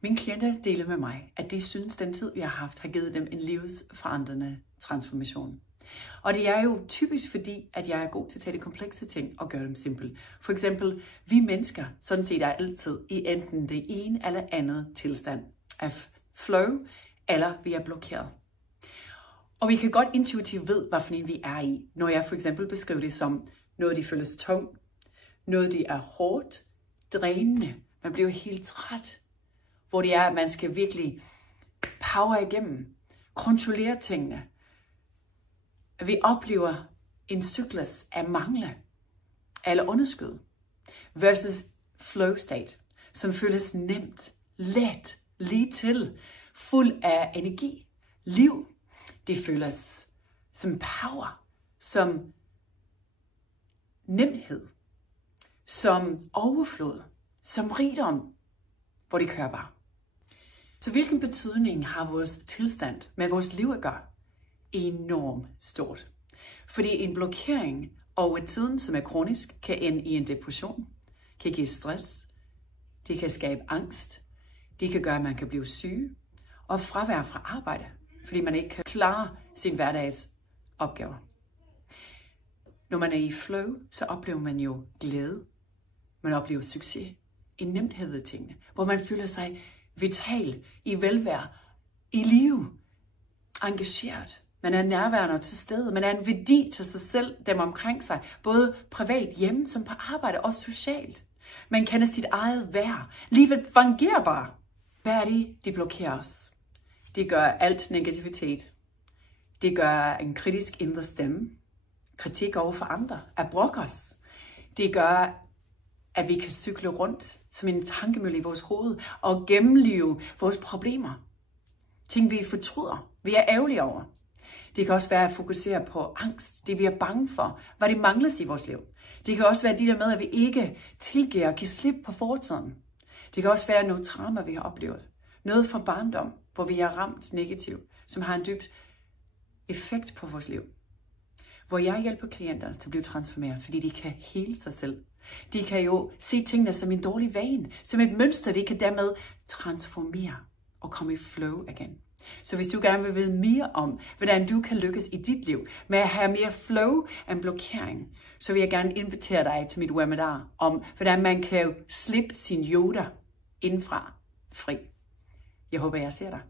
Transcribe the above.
Mine klienter deler med mig, at de synes, den tid, vi har haft, har givet dem en livsforandrende transformation. Og det er jo typisk fordi, at jeg er god til at tage de komplekse ting og gøre dem simple. For eksempel, vi mennesker sådan set er altid i enten det ene eller andet tilstand af flow, eller vi er blokeret. Og vi kan godt intuitivt vide, hvad for en vi er i, når jeg for eksempel beskriver det som noget, de føles tungt, noget, de er hårdt, drænende, man bliver helt træt, hvor det er, at man skal virkelig power igennem, kontrollere tingene. Vi oplever en cyklus af mangle eller underskud versus flow state, som føles nemt, let, lige til, fuld af energi, liv. Det føles som power, som nemhed, som overflod, som rigdom, hvor det kører bare. Så hvilken betydning har vores tilstand med vores liv at gøre? Enormt stort. Fordi en blokering over tiden, som er kronisk, kan ende i en depression, kan give stress, det kan skabe angst, det kan gøre, at man kan blive syg, og fravær fra arbejde, fordi man ikke kan klare sin hverdags opgaver. Når man er i flow, så oplever man jo glæde, man oplever succes, en nemhed ved tingene, hvor man føler sig vital, i velvære, i live, engageret. Man er nærværende og til stede. Man er en værdi til sig selv, dem omkring sig. Både privat, hjemme, som på arbejde og socialt. Man kender sit eget værd. Livet fungerer bare. Hvad er det, de blokerer os? Det gør alt negativitet. Det gør en kritisk indre stemme. Kritik over for andre. At brokke os. Det gør, at vi kan cykle rundt som en tankemølle i vores hoved og gennemleve vores problemer. Ting, vi fortryder. Vi er ærgerlige over. Det kan også være at fokusere på angst, det vi er bange for, hvad det mangler i vores liv. Det kan også være de der med, at vi ikke tilgiver og kan slippe på fortiden. Det kan også være noget trauma, vi har oplevet. Noget fra barndom, hvor vi er ramt negativt, som har en dybt effekt på vores liv. Hvor jeg hjælper klienter til at blive transformeret, fordi de kan hele sig selv. De kan jo se tingene som en dårlig vane, som et mønster, de kan dermed transformere og komme i flow igen. Så hvis du gerne vil vide mere om, hvordan du kan lykkes i dit liv med at have mere flow end blokering, så vil jeg gerne invitere dig til mit webinar om, hvordan man kan slippe sin Yoda indfra fri. Jeg håber, jeg ser dig.